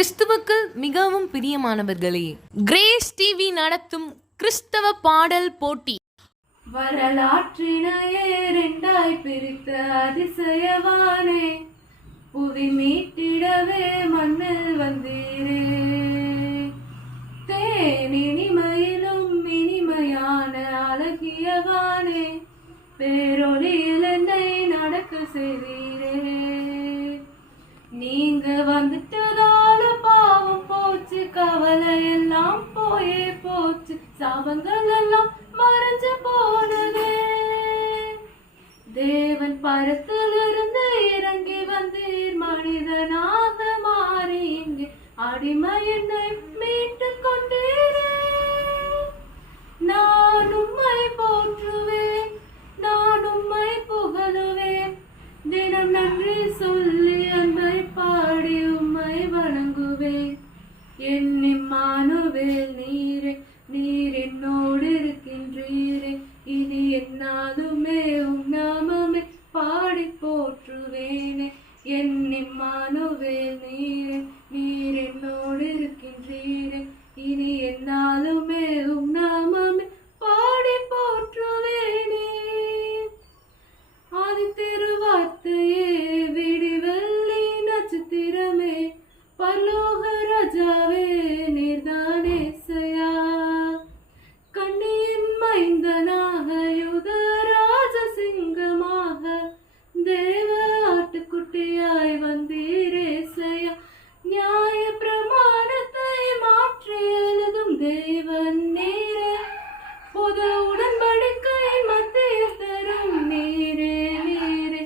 கிறிஸ்துவுக்குள் மிகவும் பிரியமானவர்களே, கிரேஸ் டிவி நடத்தும் கிறிஸ்தவ பாடல் போட்டி. வரலாற்றினையே இரண்டாய் பிரித்த அதிசயவானே, புவி மீட்டிடவே மண்ணில் வந்தீரே. தேனினிமையிலும் இனிமையான அழகியவானே, பேரொளியில் என்னை நடக்க செய்தீரே. நீங்க வந்துட்டதால பாவம் போச்சு, கவலை எல்லாம் போயே போச்சு, சாபங்கள் எல்லாம் மறைஞ்சு போனதே. தேவன் பரத்திலிருந்து இறங்கி வந்தீர், மனிதனாக மாறி இங்கே அடிமை என்னை மீட்டு கொண்டீரே. நான் உம்மை போற்றுவேன், நான் உம்மை புகழுவேன், தினம் நன்றி சொல்லி அன்பை பாடி உம்மை வணங்குவேன். என் இம்மானுவேல் நீரே, நீர் என்னோடு இருக்கின்றீரே. இனி என்னாலுமே உம் நாமமே பாடி போற்றுவேனே. என் இம்மானுவேல் நீரே, நீர் என்னோடு இருக்கின்றீரே. இனி என்னாலுமே உம் நாமமே பாடி போற்றுவேனே. ஆதி திருவார்த்தையே, விடிவெள்ளி நட்சத்திரமே, பரலோக ராஜாவே நீர்தானே சயா. கண்ணியின் மைந்தனாக யூதராஜ சிங்கமாக, தேவ ஆட்டுக்குட்டியாய் வந்தீரே சயா. நியாய பிரமாணத்தை மாற்றி எழுதும் தேவன் நீரே, புது உடன்படிக்கை மத்தியஸ்தரும் நீரே நீரே.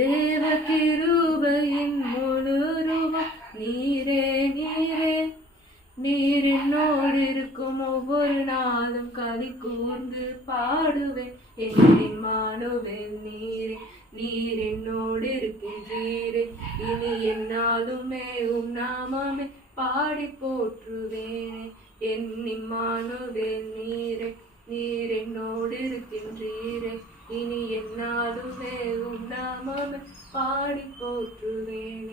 தேவ கிருபையின் முழு ரூபம் நீரே நீரே. நீர் என்னோடு இருக்கும் ஒவ்வொரு நாளும் களி கூர்ந்து பாடுவேன். என் இம்மானுவேல் நீரே, நீர் என்னோடு இருக்கின்றீரே. இனி என்னாலுமே உம் நாமமே பாடி போற்றுவேனே. என் இம்மானுவேல் நீரே, நீர் என்னோடு இருக்கின்றீரே. இனி என்னாலுமே உம் நாமமே பாடி போற்றுவேன்.